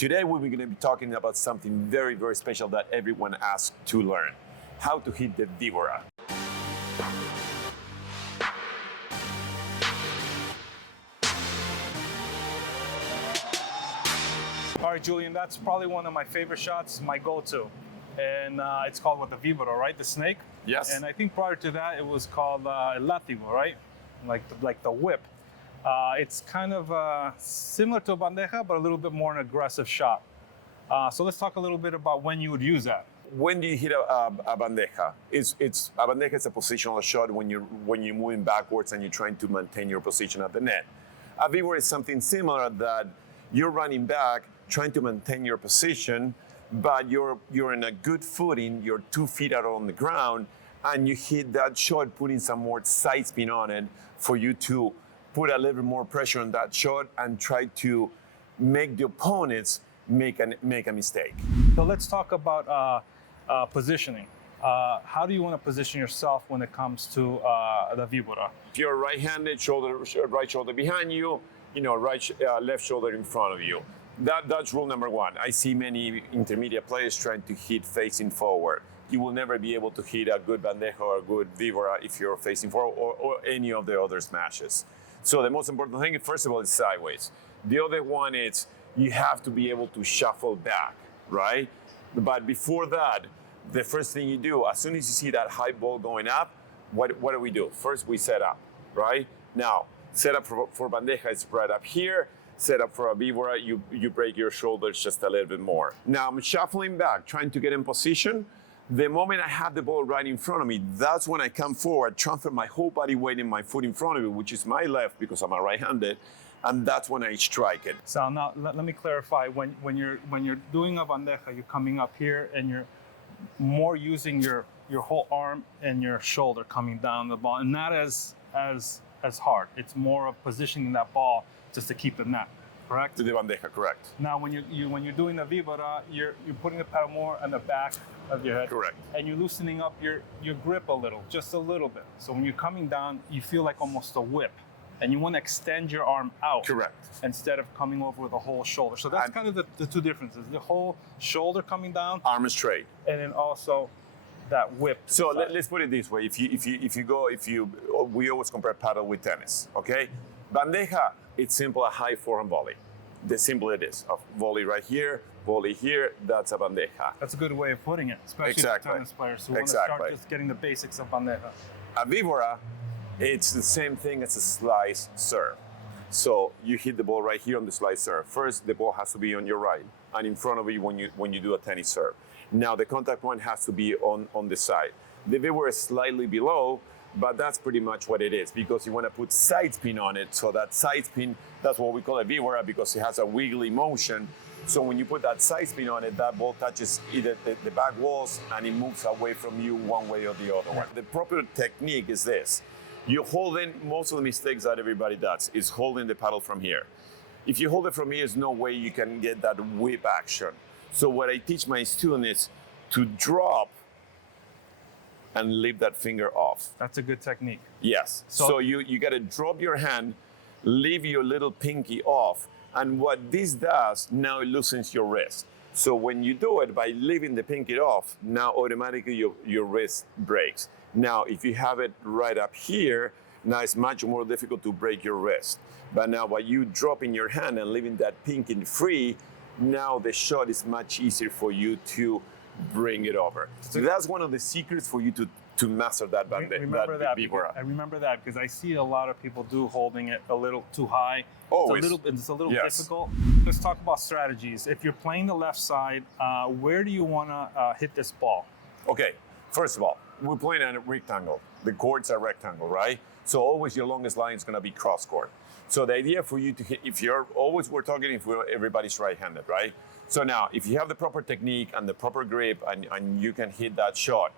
Today we're going to be talking about something very, very special that everyone asks to learn. How to hit the Vibora. All right, Julian, that's probably one of my favorite shots, my go-to. And it's called the Vibora, right? The snake? Yes. And I think prior to that, it was called el látigo, right? Like the whip. It's kind of similar to a bandeja, but a little bit more an aggressive shot. So let's talk a little bit about when you would use that. When do you hit a bandeja? A bandeja is a positional shot when you're moving backwards and you're trying to maintain your position at the net. A Vibora is something similar that you're running back, trying to maintain your position, but you're in a good footing, you're 2 feet out on the ground, and you hit that shot, putting some more side spin on it for you to put a little bit more pressure on that shot and try to make the opponents make a mistake. So let's talk about positioning. How do you want to position yourself when it comes to the Vibora? If you're right-handed, right shoulder behind you, left shoulder in front of you. That's rule number one. I see many intermediate players trying to hit facing forward. You will never be able to hit a good bandeja or a good Vibora if you're facing forward or any of the other smashes. So the most important thing, first of all, is sideways. The other one is you have to be able to shuffle back, right? But before that, the first thing you do, as soon as you see that high ball going up, what do we do? First, we set up, right? Now, set up for bandeja is right up here. Set up for a Vibora, you break your shoulders just a little bit more. Now I'm shuffling back, trying to get in position. The moment I have the ball right in front of me, that's when I come forward, transfer my whole body weight in my foot in front of me, which is my left because I'm a right-handed, and that's when I strike it. So now let me clarify. When you're doing a bandeja, you're coming up here and you're more using your whole arm and your shoulder coming down the ball, and not as hard. It's more of positioning that ball just to keep the net, correct? To the bandeja, correct. Now, when you're doing the Vibora, you're putting the paddle more on the back of your head. Correct. And you're loosening up your grip a little, just a little bit. So when you're coming down, you feel like almost a whip. And you want to extend your arm out. Correct. Instead of coming over the whole shoulder. So that's kind of the two differences. The whole shoulder coming down. Arm straight. And then also that whip. So let's put it this way. We always compare paddle with tennis, okay? Bandeja, it's simple, a high forehand volley. The simple it is. A volley right here, volley here, that's a bandeja. That's a good way of putting it, especially for tennis players who want to start just getting the basics of bandeja. A Vibora, it's the same thing as a slice serve. So you hit the ball right here on the slice serve. First, the ball has to be on your right and in front of you when you do a tennis serve. Now the contact point has to be on the side. The Vibora is slightly below, but that's pretty much what it is because you want to put side spin on it. So that side spin, that's what we call a Vibora because it has a wiggly motion. So when you put that side spin on it, that ball touches either the back walls and it moves away from you one way or the other one. The proper technique is this. You're holding, most of the mistakes that everybody does is holding the paddle from here. If you hold it from here, there's no way you can get that whip action. So what I teach my students is to drop and leave that finger off. That's a good technique. Yes. So you got to drop your hand, leave your little pinky off, and what this does, now it loosens your wrist. So when you do it by leaving the pinky off, now automatically your wrist breaks. Now, if you have it right up here, now it's much more difficult to break your wrist. But now by you dropping your hand and leaving that pinky free, now the shot is much easier for you to bring it over. So that's one of the secrets for you to master that Vibora. I remember that because I see a lot of people holding it a little too high. Always. It's a little difficult. Let's talk about strategies. If you're playing the left side, where do you want to hit this ball? Okay, first of all, we're playing a rectangle. The court's a rectangle, right? So always your longest line is going to be cross court. So the idea for you to hit, we're talking if everybody's right-handed, right? So now, if you have the proper technique and the proper grip and you can hit that shot,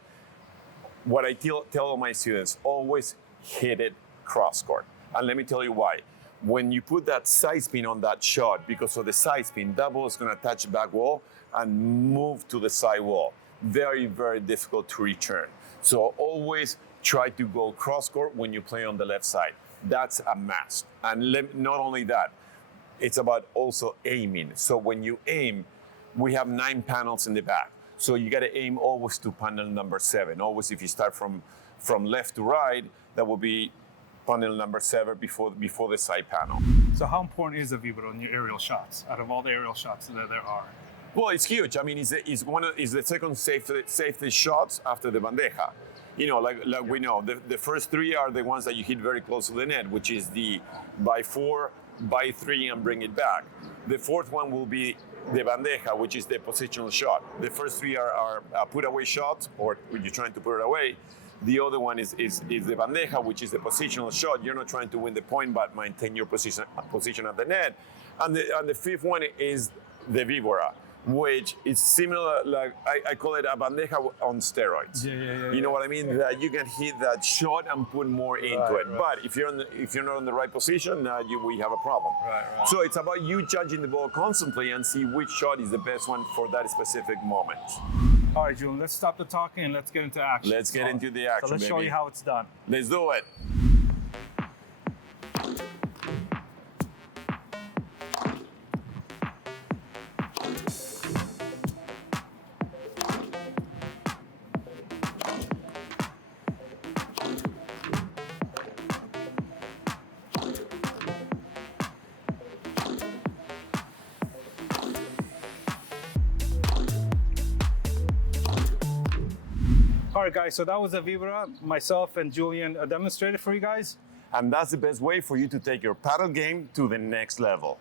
what I tell all my students, always hit it cross court. And let me tell you why. When you put that side spin on that shot, because of the side spin, that ball is going to touch the back wall and move to the side wall. Very, very difficult to return. So always try to go cross court when you play on the left side. That's a must. And not only that, it's about also aiming. So when you aim, we have 9 panels in the back. So you got to aim always to panel number 7. Always, if you start from left to right, that will be panel number 7 before the side panel. So how important is the Vibora in your aerial shots? Out of all the aerial shots that there are, Well, it's huge. I mean, it's the second safest shots after the bandeja. You know, like we know, the first 3 are the ones that you hit very close to the net, which is the by 4, by 3, and bring it back. The fourth one will be the bandeja, which is the positional shot. The first 3 are put away shots, or when you're trying to put it away. The other one is the bandeja, which is the positional shot. You're not trying to win the point, but maintain your position at the net. And the fifth one is the Vibora, which is similar, like I call it a bandeja on steroids. Yeah. You know what I mean? That you can hit that shot and put more into it. Right. But if you're not in the right position, we have a problem. Right. So it's about you judging the ball constantly and see which shot is the best one for that specific moment. All right, Julian, let's stop the talking and let's get into action. Let's get into the action, So let's show baby. you how it's done. Let's do it. All right, guys, so that was a Vibora. Myself and Julian demonstrated for you guys. And that's the best way for you to take your paddle game to the next level.